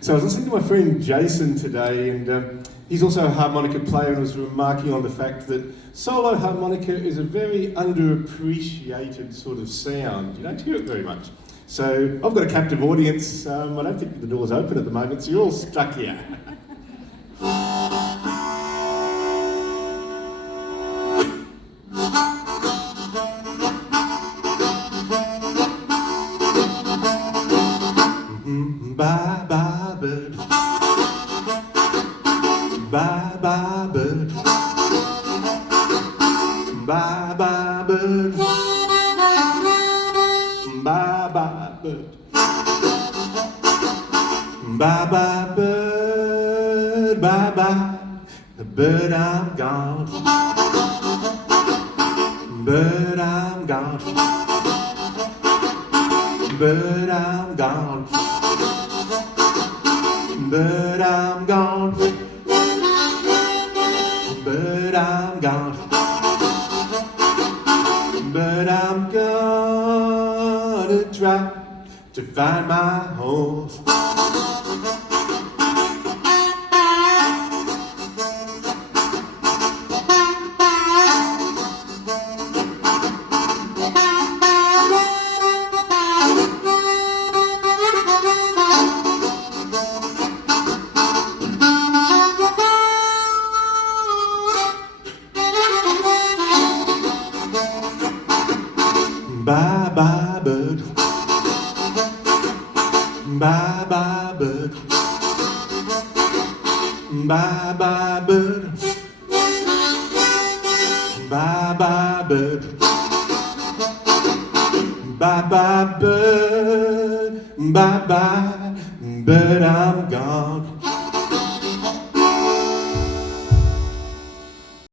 So I was listening to my friend Jason today, and he's also a harmonica player, and was remarking on the fact that solo harmonica is a very underappreciated sort of sound. You don't hear it very much. So I've got a captive audience. I don't think the door's open at the moment, so you're all stuck here. Bye bye bird, bye bye bird, bye bye bird, bye bye bird, bye bye bird, bye bye bird, I'm gone, bird, I'm gone, bird, I'm gone. But I'm gone, but I'm gone, but I'm gonna try to find my home. Bye bye bird, bye bye bird, bye bye bird, bye bye bird, bye bye bird, bye bye bird, I'm gone.